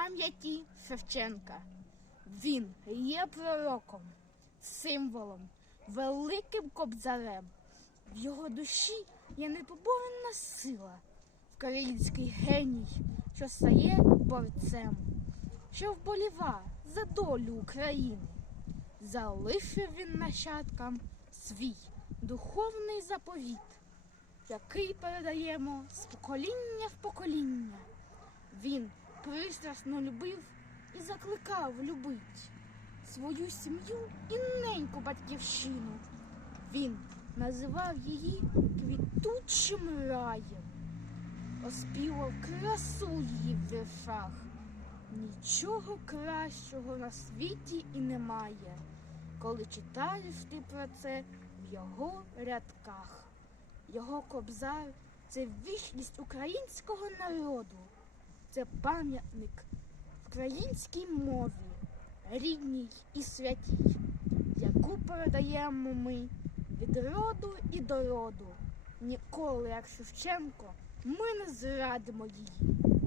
пам'яті Шевченка. Він є пророком, символом, великим кобзарем. В його душі є непоборна сила, український геній, що стає борцем, що вболіва за долю України. Залишив він нащадкам свій духовний заповіт, який передаємо з покоління в покоління. Він пристрасно любив і закликав любить свою сім'ю і неньку батьківщину. Він називав її квітучим раєм, оспівав красу її в віршах. Нічого кращого на світі і немає, коли читаєш ти про це в його рядках. Його кобзар це вічність українського народу, це пам'ятник українській мові, рідній і святій, яку передаємо ми від роду і до роду. Ніколи, як Шевченко, ми не зрадимо її.